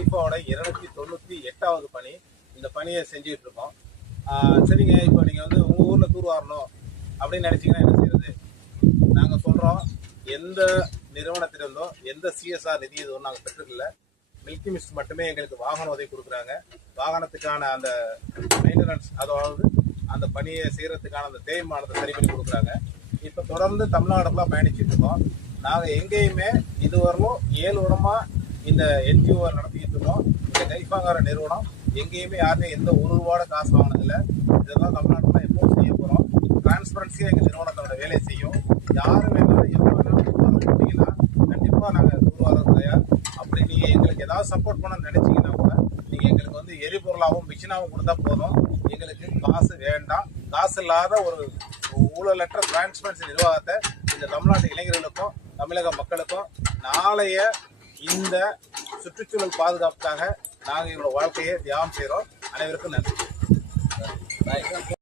ஐஃபாவோட 298வது பணி. இந்த பணியை செஞ்சுட்டு இருக்கோம். சரிங்க, இப்போ நீங்கள் வந்து உங்கள் ஊரில் தூர் வாரணும் அப்படின்னு நினச்சிங்கன்னா என்ன செய்யறது? நாங்கள் சொல்கிறோம், எந்த நிறுவனத்திலிருந்தோ எந்த சிஎஸ்ஆர் நிதி எதுவும் நாங்கள் பெற்றதில்லை. மில்கி மிஸ்ட் மட்டுமே எங்களுக்கு வாகன உதவி கொடுக்குறாங்க. வாகனத்துக்கான அந்த மெயின்டெனன்ஸ், அதாவது அந்த பணியை செய்கிறதுக்கான அந்த தேய்மானத்தை சரி பண்ணி கொடுக்குறாங்க. இப்போ தொடர்ந்து தமிழ்நாடுலாம் பயணிச்சுட்டு இருக்கோம். நாங்கள் எங்கேயுமே இதுவரையும் 7 வருடமாக இந்த என்ஜிஓ நடத்திக்கிட்டு இருக்கோம். இந்த கைஃபாங்கிற நிறுவனம் எங்கேயுமே யாருமே எந்த ஒரு ரூபாவோட காசு வாங்கினதில்லை. இதெல்லாம் தமிழ்நாட்டில் எப்பவும் செய்ய போகிறோம். டிரான்ஸ்பரன்சியாக எங்கள் நிறுவனத்தோட வேலையை செய்யும். யாரும் வேணாலும் எப்போ வேணாலும் போட்டிங்கன்னா கண்டிப்பாக நாங்கள் தூர்வாரம் தயார். அப்படி நீங்கள் எங்களுக்கு ஏதாவது சப்போர்ட் பண்ண நினச்சிங்கன்னா கூட நீங்கள் எங்களுக்கு வந்து எரிபொருளாகவும் மிஷினாகவும் கொடுத்தா போதும். எங்களுக்கு காசு வேண்டாம். காசு இல்லாத ஒரு ஊழலற்ற டிரான்ஸ்பரன்சி நிர்வாகத்தை இந்த தமிழ்நாட்டு இளைஞர்களுக்கும் தமிழக மக்களுக்கும் நாளைய இந்த சுற்றுச்சூழல் பாதுகாப்புக்காக நாங்கள் எங்களோட வாழ்க்கையை தியாகம் செய்கிறோம். அனைவருக்கும் நன்றி.